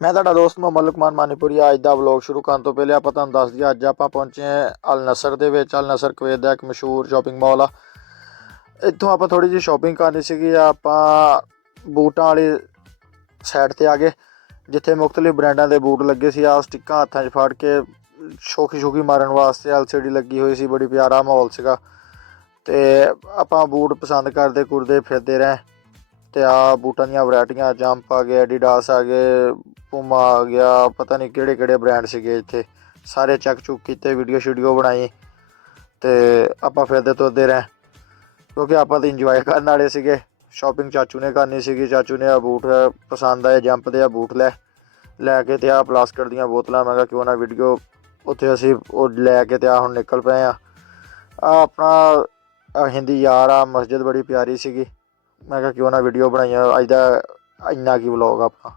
मैं ਤੁਹਾਡਾ ਦੋਸਤ ਮੁਹੰਮਦ ਲੁਕਮਾਨ ਮਾਨੀਪੁਰੀ। ਅੱਜ ਦਾ ਵਲੌਗ ਸ਼ੁਰੂ ਕਰਨ ਤੋਂ ਪਹਿਲੇ ਆਪਾਂ ਤੁਹਾਨੂੰ ਦੱਸ ਦਈਏ, ਅੱਜ ਆਪਾਂ ਪਹੁੰਚੇ ਹਾਂ ਅਲ ਨਸਰ ਦੇ ਵਿੱਚ। ਅਲ ਨਸਰ ਕੁਵੈਤ ਦਾ ਇੱਕ ਮਸ਼ਹੂਰ ਸ਼ਾਪਿੰਗ ਮਾਲ ਆ। ਇੱਥੋਂ ਆਪਾਂ ਥੋੜੀ ਜਿਹੀ ਸ਼ਾਪਿੰਗ ਕਰਨੀ ਸੀਗੀ। ਆਪਾਂ ਬੂਟਾਂ ਵਾਲੀ ਸਾਈਡ ਤੇ ਆ ਗਏ, ਜਿੱਥੇ ਮੁxtਲਿਫ ਬ੍ਰਾਂਡਾਂ ਦੇ ਬੂਟ ਲੱਗੇ ਸੀ। ਆ ਸਟਿੱਕਾਂ ਹੱਥਾਂ 'ਚ ਫੜ ਕੇ ਸ਼ੋਖੀ ਮਾਰਨ ਵਾਸਤੇ LCD ਲੱਗੀ ਹੋਈ ਸੀ। ਬੜੀ ਪਿਆਰਾ ਮਾਹੌਲ ਸੀਗਾ ਤੇ ਆਪਾਂ ਬੂਟ ਪਸੰਦ ਕਰਦੇ ਕੁਰਦੇ ਫਿਰਦੇ ਰਹੇ। ਤੇ ਆ ਬੂਟਾਂ ਦੀਆਂ ਵੈਰਾਈਟੀਆਂ, ਜੰਪ ਆ ਗਏ, ਐਡੀਡਾਸ ਆ ਗਏ, ਪੂਮਾ ਆ ਗਿਆ, ਪਤਾ नहीं ਕਿਹੜੇ ਬ੍ਰਾਂਡ ਸੀਗੇ ਇੱਥੇ। ਸਾਰੇ ਚੈੱਕ ਚੁੱਕ ਕੀਤੇ, ਵੀਡੀਓ ਸ਼ੂਡੀਓ ਬਣਾਈ ਤੇ ਆਪਾਂ ਫਿਰਦੇ ਤੁਰਦੇ ਰਹੇ, ਕਿਉਂਕਿ ਆਪਾਂ ਤਾਂ ਇੰਜੋਏ ਕਰਨ ਵਾਲੇ ਸੀਗੇ। ਸ਼ਾਪਿੰਗ ਚਾਚੂ ਨੇ ਕਰਨੀ ਸੀਗੀ। ਚਾਚੂ ਨੇ ਆ ਬੂਟ ਪਸੰਦ ਆਏ, ਜੰਪ ਦੇ ਆ ਬੂਟ ਲੈ ਕੇ ਤੇ ਆ ਪਲਾਸਟਿਕ ਦੀਆਂ ਬੋਤਲਾਂ। ਮੈਂ ਕਿਹਾ ਕਿਉਂ ਨਾ ਵੀਡੀਓ ਉੱਥੇ ਅਸੀਂ ਉਹ ਲੈ ਕੇ ਤੇ ਆ ਹੁਣ ਨਿਕਲ ਪਏ ਆ। ਆਪਣਾ ਹਿੰਦੀ ਯਾਰ ਆ, ਮਸਜਿਦ ਬੜੀ ਪਿਆਰੀ ਸੀਗੀ। मैं क्या क्यों ना वीडियो बनाई। अज का इन्ना की व्लॉग अपना।